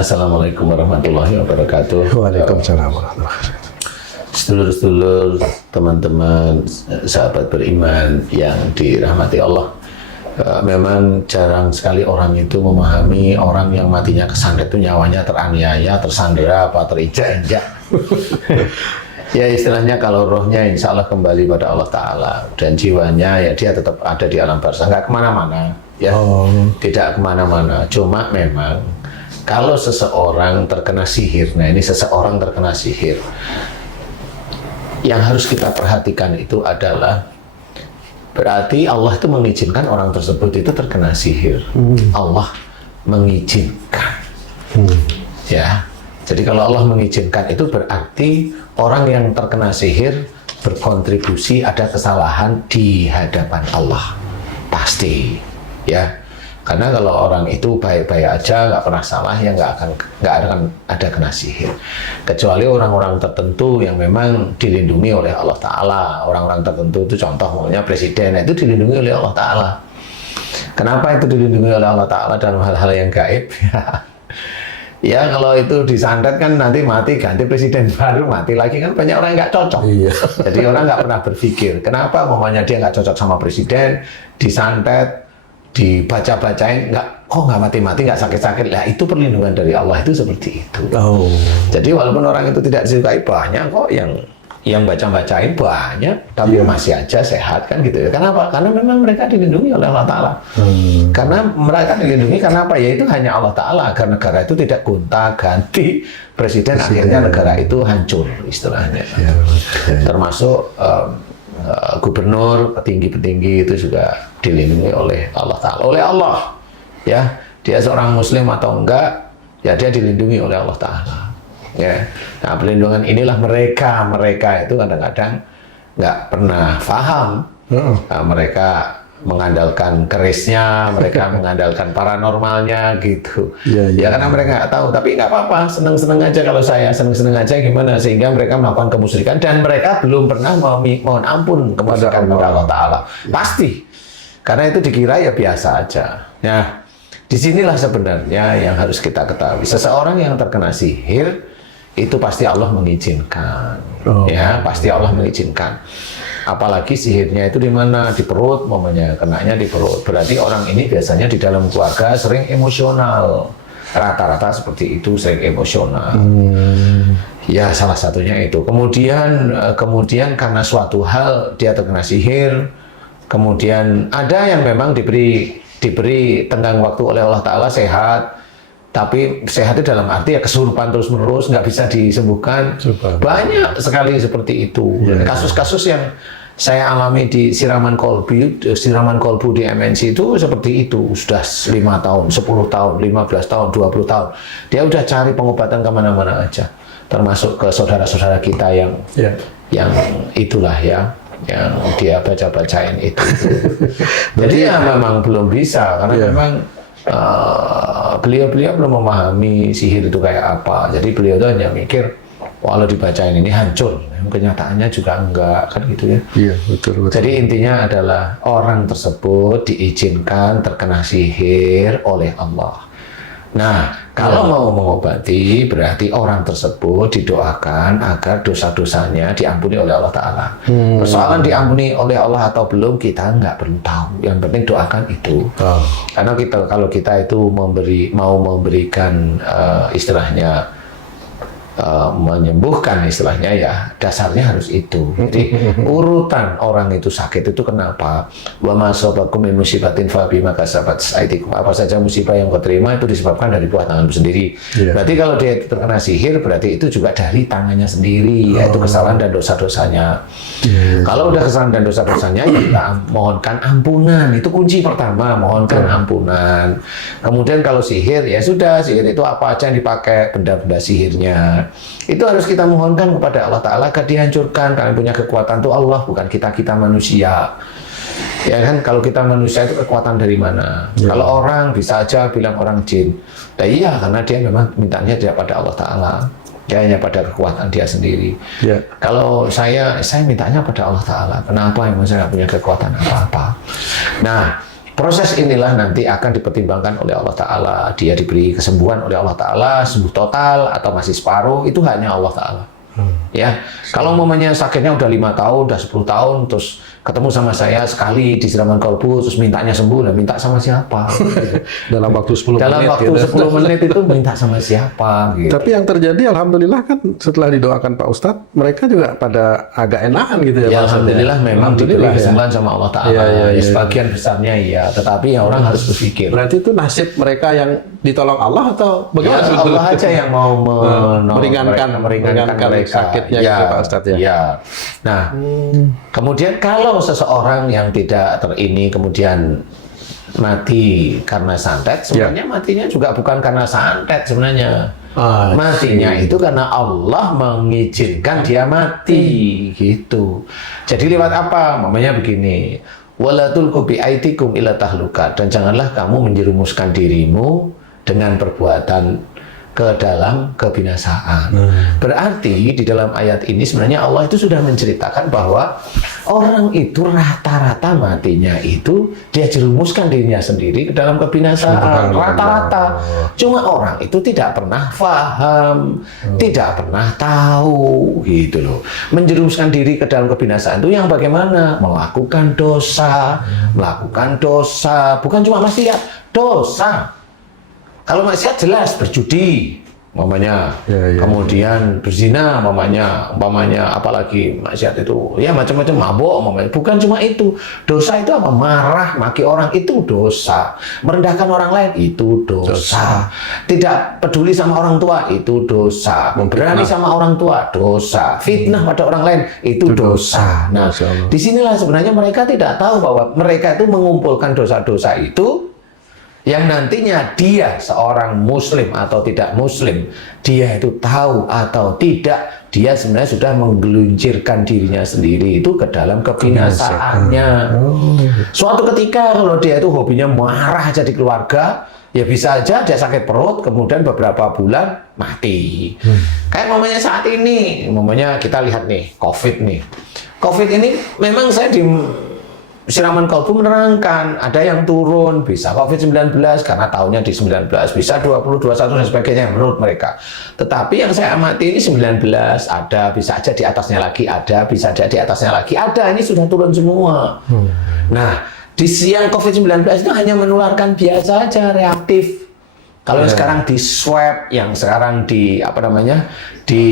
Assalamualaikum warahmatullahi wabarakatuh. Waalaikumsalam warahmatullahi wabarakatuh. Sedulur-sedulur, teman-teman, sahabat beriman yang dirahmati Allah. Memang jarang sekali orang itu memahami orang yang matinya kesandet itu nyawanya teraniaya, tersandera, apa terinjak-injak. Ya istilahnya kalau rohnya insya Allah kembali pada Allah Ta'ala dan jiwanya ya dia tetap ada di alam barzakh, nggak kemana-mana ya, tidak kemana-mana. Cuma memang kalau seseorang terkena sihir, nah ini seseorang terkena sihir, yang harus kita perhatikan itu adalah berarti Allah itu mengizinkan orang tersebut itu terkena sihir. Allah mengizinkan. Ya. Jadi kalau Allah mengizinkan itu berarti orang yang terkena sihir berkontribusi ada kesalahan di hadapan Allah. Pasti. Ya. Karena kalau orang itu baik-baik aja, nggak pernah salah, ya nggak akan ada kena sihir. Kecuali orang-orang tertentu yang memang dilindungi oleh Allah Ta'ala. Orang-orang tertentu itu contoh, maunya presiden, itu dilindungi oleh Allah Ta'ala. Kenapa itu dilindungi oleh Allah Ta'ala dalam hal-hal yang gaib? Ya kalau itu disantet kan nanti mati, ganti presiden baru, mati lagi kan banyak orang yang nggak cocok. Iya. Jadi orang nggak pernah berpikir, kenapa mamanya dia nggak cocok sama presiden, disantet, dibaca-bacain, kok nggak mati-mati, nggak sakit-sakit. Lah itu perlindungan dari Allah itu seperti itu. Jadi walaupun orang itu tidak disukai, banyak kok yang baca-bacain banyak, tapi masih aja sehat kan gitu ya. Kenapa? Karena memang mereka dilindungi oleh Allah Ta'ala. Karena mereka dilindungi karena apa? Ya itu hanya Allah Ta'ala. Agar negara itu tidak gonta-ganti presiden, akhirnya negara itu hancur istilahnya. Termasuk gubernur, petinggi-petinggi itu juga dilindungi oleh Allah Ta'ala. Oleh Allah, ya, dia seorang muslim atau enggak, ya dia dilindungi oleh Allah Ta'ala. Ya. Nah perlindungan inilah mereka itu kadang-kadang nggak pernah paham. Nah, mereka mengandalkan kerisnya, mereka mengandalkan paranormalnya gitu. Ya karena mereka nggak tahu, tapi nggak apa-apa, seneng-seneng aja. Kalau saya seneng-seneng aja gimana, sehingga mereka melakukan kemusyrikan dan mereka belum pernah mohon ampun kemusyrikan kepada Allah Ta'ala. Pasti, karena itu dikira ya biasa aja. Nah, disinilah sebenarnya yang harus kita ketahui. Seseorang yang terkena sihir itu pasti Allah mengizinkan, ya pasti Allah mengizinkan. Apalagi sihirnya itu di mana? Di perut, momennya kenanya di perut. Berarti orang ini biasanya di dalam keluarga sering emosional. Rata-rata seperti itu, sering emosional. Ya salah satunya itu. Kemudian karena suatu hal dia terkena sihir. Kemudian ada yang memang diberi tenggang waktu oleh Allah Ta'ala sehat. Tapi sehat itu dalam arti ya kesurupan terus-menerus, nggak bisa disembuhkan. Banyak sekali seperti itu. Kasus-kasus yang saya alami di siraman kolbu di MNC itu seperti itu. Sudah 5 tahun, 10 tahun, 15 tahun, 20 tahun. Dia udah cari pengobatan kemana-mana aja. Termasuk ke saudara-saudara kita yang itulah ya, yang dia baca-bacain itu. Jadi ya memang belum bisa, karena memang beliau belum memahami sihir itu kayak apa. Jadi beliau itu hanya mikir kalau dibacain ini hancur. Kenyataannya juga enggak kan gitu ya. Iya, betul. Jadi intinya adalah orang tersebut diizinkan terkena sihir oleh Allah. Nah, kalau mau mengobati berarti orang tersebut didoakan agar dosa-dosanya diampuni oleh Allah Ta'ala. Persoalan diampuni oleh Allah atau belum kita nggak perlu tahu. Yang penting doakan itu. Karena kalau kita itu mau memberikan istilahnya menyembuhkan istilahnya ya dasarnya harus itu. Jadi urutan orang itu sakit itu kenapa? Wa ma asabakum min musibatin fa bima kasabat aydikum. Apa saja musibah yang kau terima itu disebabkan dari buah tanganmu sendiri. Berarti kalau dia terkena sihir berarti itu juga dari tangannya sendiri, yaitu kesalahan dan dosa-dosanya. Kalau udah kesalahan dan dosa-dosanya ya kita mohonkan ampunan. Itu kunci pertama, mohonkan ampunan. Kemudian kalau sihir ya sudah, sihir itu apa aja yang dipakai, benda-benda sihirnya itu harus kita mohonkan kepada Allah Ta'ala agar dihancurkan. Kalian punya kekuatan tuh Allah, bukan kita manusia. Ya kan, kalau kita manusia itu kekuatan dari mana? Kalau orang bisa aja bilang orang jin. Nah iya, karena dia memang mintanya tidak pada Allah Ta'ala. Dia hanya pada kekuatan dia sendiri. Kalau saya mintanya pada Allah Ta'ala. Kenapa? Emang saya nggak punya kekuatan apa-apa. Nah, Proses inilah nanti akan dipertimbangkan oleh Allah Ta'ala. Dia diberi kesembuhan oleh Allah Ta'ala, sembuh total atau masih separuh, itu hanya Allah Ta'ala. Ya, kalau umpamanya sakitnya udah 5 tahun, udah 10 tahun, terus ketemu sama saya sekali di siraman kalbu, terus mintanya sembuh, dan minta sama siapa? Gitu. Dalam waktu 10 Dalam menit. waktu gitu. 10 menit itu minta sama siapa? Gitu. Tapi yang terjadi alhamdulillah kan setelah didoakan Pak Ustadz, mereka juga pada agak enakan gitu ya. Ya, Pak Ustadz, alhamdulillah memang diberi Alhamdulillah, ya. kesembuhan sama Allah Ta'ala. Iya, iya, iya. Sebagian besarnya iya, tetapi ya orang harus berpikir. Berarti itu nasib mereka yang ditolong Allah atau Ya, bagaimana? Allah aja yang mau meringankan mereka. sakitnya Ya, gitu Pak Ustadz ya. ya. Nah, kemudian kalau seseorang yang tidak terini kemudian mati karena santet, sebenarnya matinya juga bukan karena santet sebenarnya. Matinya itu karena Allah mengizinkan dia mati gitu. Jadi lewat apa? Mamanya begini, wala tulqu bi aidikum ila tahluka, dan janganlah kamu menjerumuskan dirimu dengan perbuatan ke dalam kebinasaan. Berarti di dalam ayat ini sebenarnya Allah itu sudah menceritakan bahwa orang itu rata-rata matinya itu dia jerumuskan dirinya sendiri ke dalam kebinasaan. Rata-rata. Cuma orang itu tidak pernah paham, tidak pernah tahu gitu loh. Menjerumuskan diri ke dalam kebinasaan itu yang bagaimana? Melakukan dosa, bukan cuma maksiat, dosa. Kalau maksiat jelas berjudi, umpamanya, kemudian berzina, umpamanya, apalagi maksiat itu, ya macam-macam, mabuk, umpamanya. Bukan cuma itu, dosa itu apa? Marah, maki orang itu dosa, merendahkan orang lain itu dosa, tidak peduli sama orang tua itu dosa, berani sama orang tua dosa, fitnah pada orang lain itu dosa. Nah, disinilah sebenarnya mereka tidak tahu bahwa mereka itu mengumpulkan dosa-dosa itu. Yang nantinya dia seorang muslim atau tidak muslim, dia itu tahu atau tidak, dia sebenarnya sudah menggeluncirkan dirinya sendiri itu ke dalam kebinasaannya. Suatu ketika kalau dia itu hobinya marah aja di keluarga, ya bisa aja dia sakit perut, kemudian beberapa bulan mati. Kayak mamanya saat ini, mamanya kita lihat nih, COVID nih. COVID ini memang saya di siraman kalbu menerangkan, ada yang turun, bisa COVID-19 karena tahunnya di 19, bisa 20, 21 dan sebagainya menurut mereka. Tetapi yang saya amati ini 19, ada, bisa aja di atasnya lagi, ada, bisa aja di atasnya lagi, ada, ini sudah turun semua. Nah, di siang COVID-19 itu hanya menularkan biasa aja, reaktif. Kalau sekarang di swab, yang sekarang di, di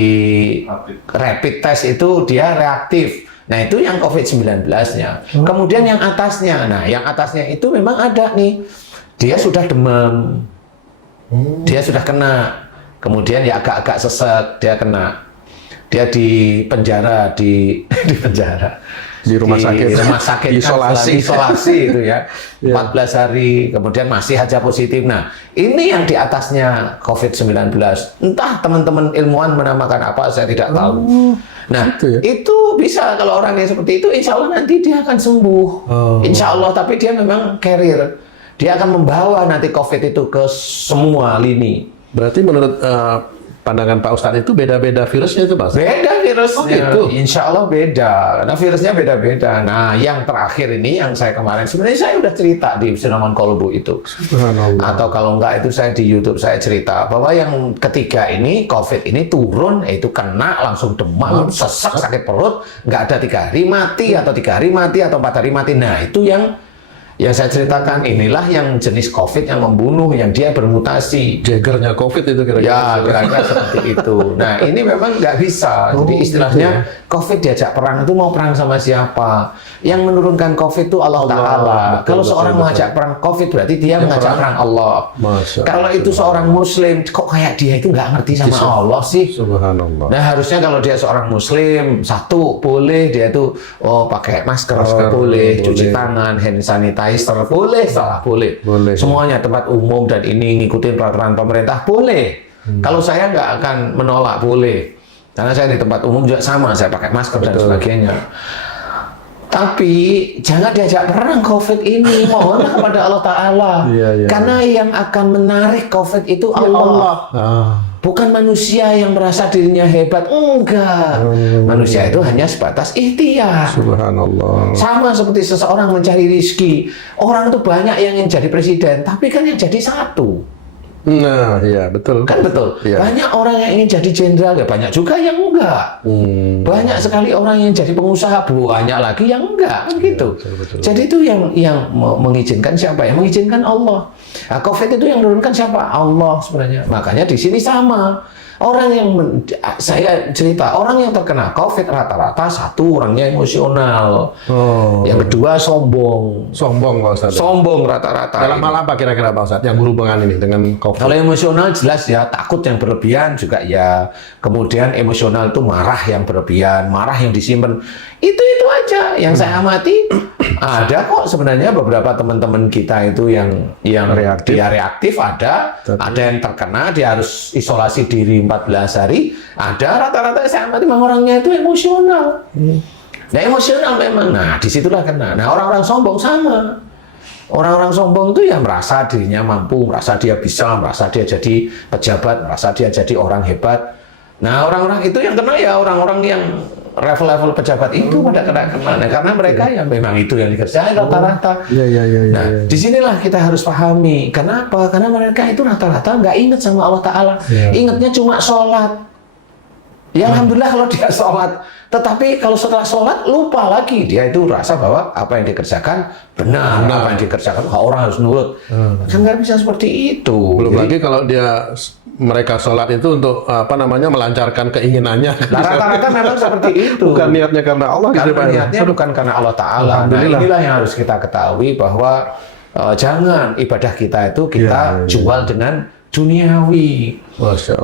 rapid test itu dia reaktif. Nah, itu yang COVID-19-nya. Kemudian yang atasnya. Nah, yang atasnya itu memang ada nih. Dia sudah demam. Dia sudah kena. Kemudian ya agak-agak sesek, dia kena. Dia di penjara, di penjara. Di rumah sakit, isolasi itu ya. 14 hari, kemudian masih aja positif. Nah, ini yang di atasnya COVID-19. Entah teman-teman ilmuwan menamakan apa, saya tidak tahu. Nah, itu bisa kalau orang yang seperti itu, insya Allah nanti dia akan sembuh. Insya Allah, tapi dia memang carrier. Dia akan membawa nanti COVID itu ke semua lini. Berarti menurut pandangan Pak Ustadz itu beda-beda virusnya itu Pak? Beda virusnya, gitu. Insya Allah beda. Karena virusnya beda-beda. Nah, yang terakhir ini yang saya kemarin, sebenarnya saya udah cerita di siraman kalbu itu. Atau kalau enggak itu saya di YouTube saya cerita bahwa yang ketiga ini COVID ini turun, itu kena langsung demam, sesak, sakit perut, nggak ada 3 hari mati atau 3 hari mati atau 4 hari mati. Nah, itu yang saya ceritakan, inilah yang jenis COVID yang membunuh, yang dia bermutasi. Jaggernya COVID itu kira-kira. Ya, kira-kira seperti itu. Nah, ini memang nggak bisa. Jadi istilahnya COVID diajak perang itu mau perang sama siapa? Yang menurunkan COVID itu Allah Ta'ala. Kalau seorang mengajak perang COVID berarti dia mengajak perang Allah. Kalau itu seorang Muslim, kok kayak dia itu nggak ngerti sama Allah sih? Subhanallah. Nah, harusnya kalau dia seorang Muslim, satu boleh dia tuh pakai masker, boleh, cuci tangan, hand sanitizer, boleh, salah, boleh. Semuanya tempat umum dan ini ngikutin peraturan pemerintah, boleh. Kalau saya nggak akan menolak, boleh. Karena saya di tempat umum juga sama, saya pakai masker dan sebagainya. Tapi jangan diajak perang COVID ini, mohonlah kepada Allah Ta'ala. Iya. Karena yang akan menarik COVID itu Allah. Bukan manusia yang merasa dirinya hebat, enggak. Manusia itu hanya sebatas ikhtiar. Subhanallah. Sama seperti seseorang mencari rizki. Orang itu banyak yang ingin jadi presiden, tapi kan yang jadi satu. Nah, iya betul. Kan betul. Iya. Banyak orang yang ingin jadi jenderal, ya banyak juga yang enggak. Banyak sekali orang yang jadi pengusaha, banyak lagi yang enggak, kan gitu. Betul. Jadi itu yang mengizinkan siapa? Yang mengizinkan Allah. Nah, COVID itu yang menurunkan siapa? Allah sebenarnya. Makanya di sini sama. Orang yang saya cerita, orang yang terkena COVID rata-rata satu orangnya emosional. Yang kedua sombong. Sombong Pak Ustadz. Sombong rata-rata. Dalam hal apa kira-kira Pak Ustadz yang berhubungan ini dengan COVID? Kalau emosional jelas ya takut yang berlebihan juga ya. Kemudian emosional itu marah yang berlebihan, marah yang disimpan. Itu aja yang saya amati. Ada kok sebenarnya beberapa teman-teman kita itu yang reaktif. dia reaktif ada yang terkena dia harus isolasi diri 14 hari. Ada rata-rata saya amati memang orangnya itu emosional. Nah emosional memang. Nah disitulah kena. Nah orang-orang sombong sama. Orang-orang sombong itu ya merasa dirinya mampu, merasa dia bisa, merasa dia jadi pejabat, merasa dia jadi orang hebat. Nah orang-orang itu yang kena ya orang-orang yang level-level pejabat itu pada kena. Nah, karena mereka ya memang itu yang dikerjain rata-rata. Iya. Nah, disinilah kita harus pahami. Kenapa? Karena mereka itu rata-rata nggak ingat sama Allah Ta'ala. Ingatnya cuma sholat. Ya Alhamdulillah kalau dia sholat. Tetapi kalau setelah sholat lupa lagi. Dia itu rasa bahwa apa yang dikerjakan benar. Apa yang dikerjakan orang harus nurut. Kan nggak bisa seperti itu. Belum lagi kalau mereka sholat itu untuk melancarkan keinginannya. Nah, rata-rata memang seperti itu. Bukan niatnya karena Allah. Karena niatnya bukan karena Allah Ta'ala. Nah, inilah yang harus kita ketahui bahwa jangan ibadah kita itu kita jual dengan duniawi.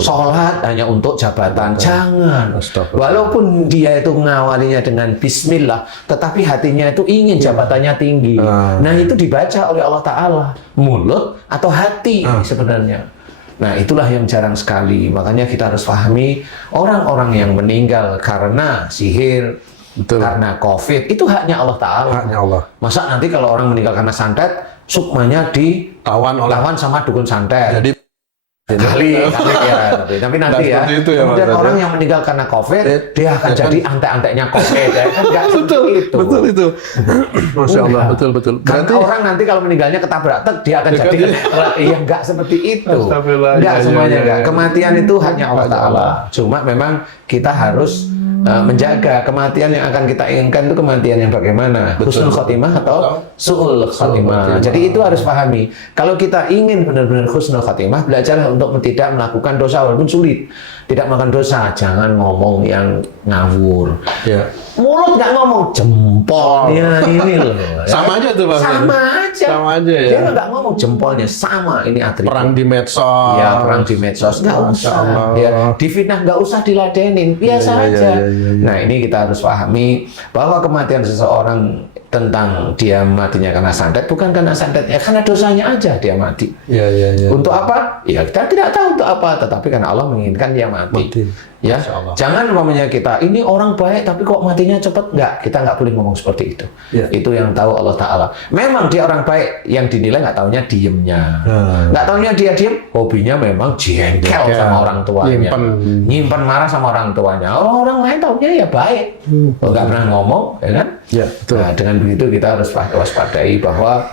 Sholat hanya untuk jabatan. Jangan. Walaupun dia itu mengawalinya dengan bismillah, tetapi hatinya itu ingin jabatannya tinggi. Nah itu dibaca oleh Allah Ta'ala. Mulut atau hati sebenarnya. Nah itulah yang jarang sekali. Makanya kita harus pahami orang-orang yang meninggal karena sihir, karena COVID, itu haknya Allah Ta'ala. Haknya Allah. Masa nanti kalau orang meninggal karena santet, sukmanya ditawan sama dukun santet. Jadi kali ya, tapi nanti ya. Kemudian orang yang meninggal karena COVID, dia akan jadi antek-anteknya COVID. Ya kan nggak seperti itu. Betul itu. Masya Allah, betul. Karena orang nanti kalau meninggalnya ketabrak truk, dia akan jadi iya nggak seperti itu. Nggak semuanya nggak. Kematian itu hanya Allah Ta'ala. Cuma memang kita harus menjaga kematian yang akan kita inginkan itu kematian yang bagaimana, husnul khotimah atau su'ul khotimah. Jadi itu harus pahami. Kalau kita ingin benar-benar husnul khotimah, belajarlah untuk tidak melakukan dosa walaupun sulit. Tidak melakukan dosa, jangan ngomong yang ngawur. Ya. Mulut nggak ngomong, jempolnya ini loh. Sama aja tuh Pak. Sama aja ya. Dia nggak ngomong jempolnya, sama ini atribut. Perang di medsos. Ya, perang di medsos nggak usah. Ya, difitnah nggak usah diladenin, biasa aja. Nah ini kita harus pahami bahwa kematian seseorang tentang dia matinya karena santet bukan karena santetnya, karena dosanya aja dia mati. Untuk apa? Ya kita tidak tahu untuk apa, tetapi karena Allah menginginkan dia mati. Ya, jangan umpamanya kita ini orang baik tapi kok matinya cepat, kita nggak boleh ngomong seperti itu. Itu yang tahu Allah Ta'ala. Memang dia orang baik, yang dinilai nggak taunya diemnya, nggak taunya dia diem, hobinya memang jengkel sama orang tuanya, nyimpen marah sama orang tuanya. Orang lain taunya ya baik, nggak pernah ngomong, ya kan? Nah, dengan begitu kita harus waspadai bahwa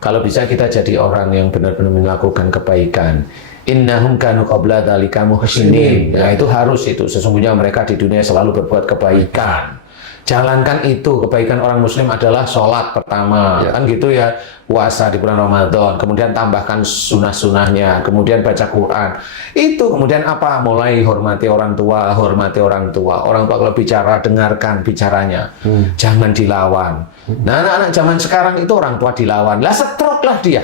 kalau bisa kita jadi orang yang benar-benar melakukan kebaikan. Innahum kanu qabla dzalika muhsinin. Nah, itu harus itu. Sesungguhnya mereka di dunia selalu berbuat kebaikan. Jalankan itu. Kebaikan orang muslim adalah sholat pertama. Kan gitu ya. Puasa di bulan Ramadan, kemudian tambahkan sunnah-sunnahnya, kemudian baca Quran. Itu kemudian apa? Mulai hormati orang tua, Orang tua kalau bicara, dengarkan bicaranya. Jangan dilawan. Nah, anak-anak zaman sekarang itu orang tua dilawan. Lah stroke lah dia.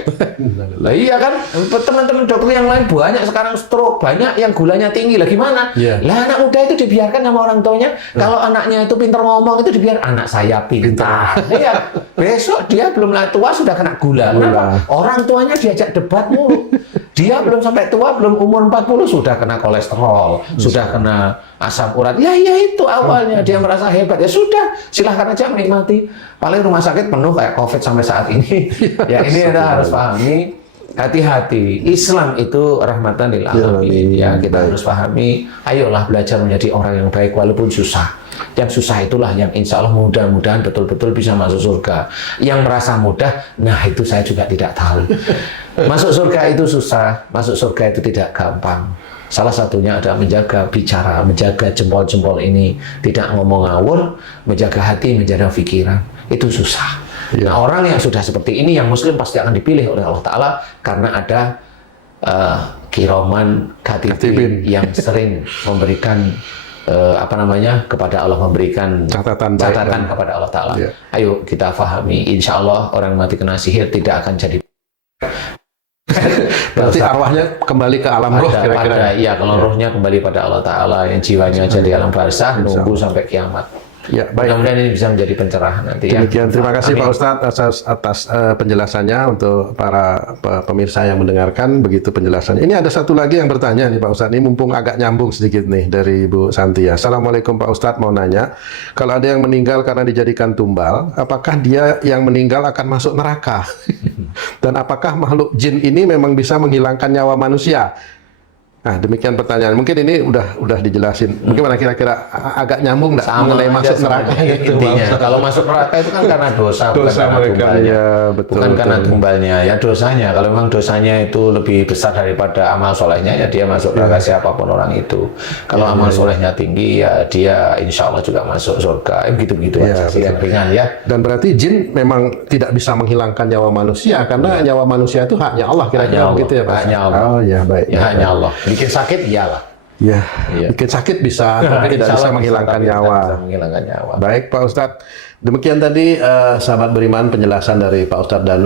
Lah iya kan? Teman-teman dokter yang lain banyak sekarang stroke, banyak yang gulanya tinggi. Lah gimana? Lah anak muda itu dibiarkan sama orang tuanya. Kalau anaknya itu pintar ngomong itu dibiarkan. Anak saya pintar. Iya. Besok dia belum tua sudah kena gula. Kenapa? Orang tuanya diajak debat mulu. Dia belum sampai tua, belum umur 40 sudah kena kolesterol, sudah kena asam urat. Ya itu awalnya dia merasa hebat. Ya sudah, silahkan aja menikmati. Paling rumah sakit penuh kayak COVID sampai saat ini. Ya ini kita harus pahami, hati-hati. Islam itu rahmatan lil alamin. Ya kita harus pahami. Ayolah belajar menjadi orang yang baik walaupun susah. Yang susah itulah yang insya Allah mudah-mudahan betul-betul bisa masuk surga. Yang merasa mudah, nah itu saya juga tidak tahu. Masuk surga itu susah, masuk surga itu tidak gampang. Salah satunya adalah menjaga bicara, menjaga jempol-jempol ini, tidak ngomong ngawur, menjaga hati, menjaga pikiran. Itu susah. Nah, orang yang sudah seperti ini, yang muslim pasti akan dipilih oleh Allah Ta'ala karena ada kiroman katibin yang sering memberikan kepada Allah, memberikan catatan kepada Allah Ta'ala. Ayo kita fahami, insya Allah orang mati kena sihir tidak akan jadi. Berarti arwahnya kembali ke alam roh kira-kira. Iya, kalau rohnya kembali pada Allah Ta'ala, yang jiwanya jadi alam barzah, nunggu sampai kiamat. Ya, baik. Mudah-mudahan ini bisa menjadi pencerahan nanti. Demikian, terima kasih Pak Ustadz atas penjelasannya untuk para pemirsa yang mendengarkan, begitu penjelasannya. Ini ada satu lagi yang bertanya nih Pak Ustadz, ini mumpung agak nyambung sedikit nih dari Ibu Santia. Assalamualaikum Pak Ustadz, mau nanya, kalau ada yang meninggal karena dijadikan tumbal, apakah dia yang meninggal akan masuk neraka? Dan apakah makhluk jin ini memang bisa menghilangkan nyawa manusia? Nah, demikian pertanyaan. Mungkin ini udah dijelasin. Bagaimana kira-kira agak nyambung nggak mengenai masuk neraka itu? Intinya, kalau masuk neraka itu kan karena dosa bukan karena tumbalnya. Ya, betul, bukan karena tumbalnya, ya dosanya. Kalau memang dosanya itu lebih besar daripada amal solehnya, ya dia masuk neraka siapapun orang itu. Kalau amal solehnya tinggi, ya dia insya Allah juga masuk surga. Begitu-begitu aja sih, yang ringan ya. Dan berarti jin memang tidak bisa menghilangkan nyawa manusia karena nyawa manusia itu haknya Allah, kira-kira begitu ya Pak? Haknya Allah. Oh ya, baik. Ya, haknya Allah. Bikin sakit iyalah. Ya, bikin sakit bisa, tapi tidak bisa menghilangkan nyawa. Menghilangkan nyawa. Baik Pak Ustadz, demikian tadi sahabat beriman penjelasan dari Pak Ustadz Danu.